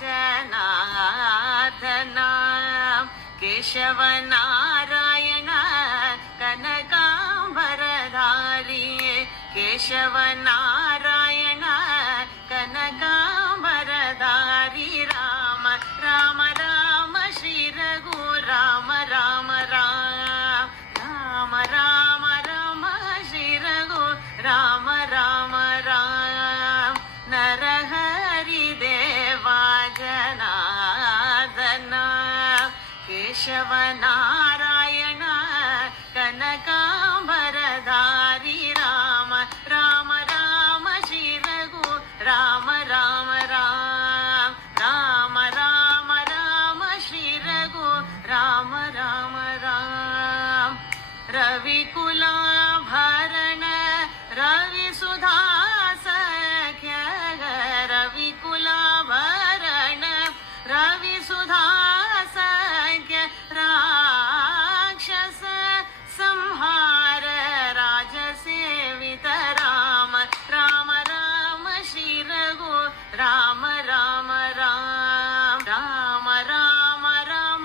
जनार्दन केशव नारायण कनकांबरधारी केशव नारायण कनकांबरधारी राम राम राम श्री रघु राम राम राम राम राम राम श्री रघु राम राम राम नरहरि देवा जनार्दन केशव नारायण कनकांबरधारी राम राम राम श्री रघु राम राम राम राम राम राम श्री रघु राम राम राम रविकुलाभरण रविसुधा सख्य रविकुलाभरण रविसुधा सख्य राक्षस संहार राजसेवित राम राम राम श्री रघु राम राम राम राम राम राम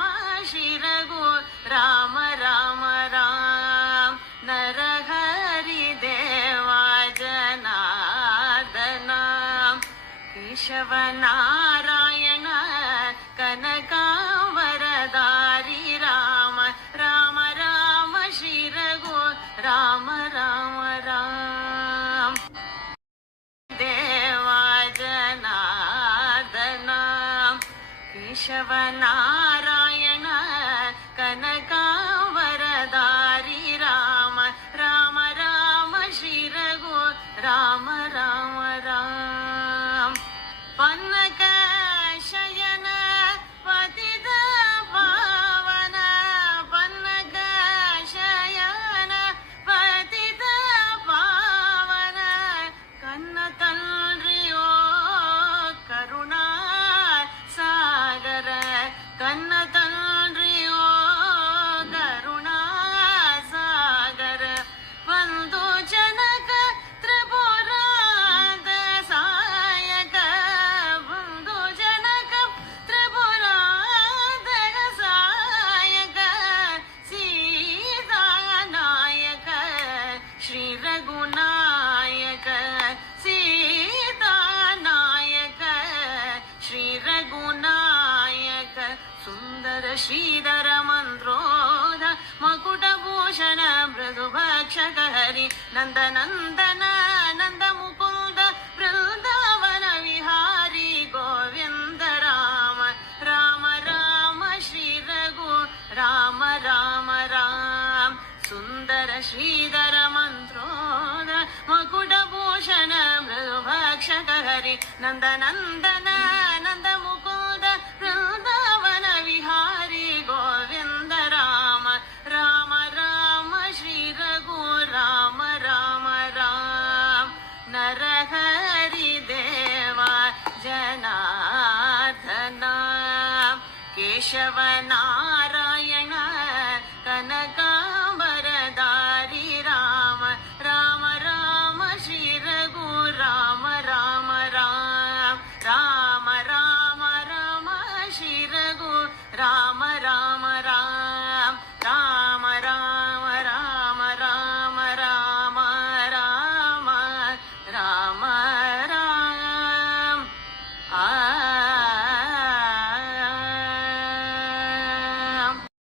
श्री रघु राम राम राम नरहरि देवा जनार्दन केशव नारायण कनकांबरधारी राम राम राम श्री रघु राम राम राम देवा जनार्दन केशव नारायण कनकांबरधारी राम राम राम श्री रघु राम राम राम पन्नक शयन पतित पावन पन्नक शयन पतित पावन कन्न तन्रियो करुणा सागर कन्न तन्रियो करुणा सागर बंधु जनक त्रिपुरांत सायक बंधु जनक त्रिपुरांत सायक सीता नायक श्री रघुनायक सीता नायक श्री रघुनायक सुंदर श्रीधर मंत्रोध मकुटभूषण मृदुभक्षक हरि नंदनंदन नंद मुकुंद वृंदावन विहारी गोविंद राम राम राम श्री रघु राम राम राम सुंदर श्रीधर मंत्रोद मकुटभूषण मृदुभक्षक हरि नंदनंदन नंद मुकुंद वृंदावन विहारी गोविंद राम राम राम श्री रघु राम राम राम नरहरि देवा जनार्दन केशव नारायण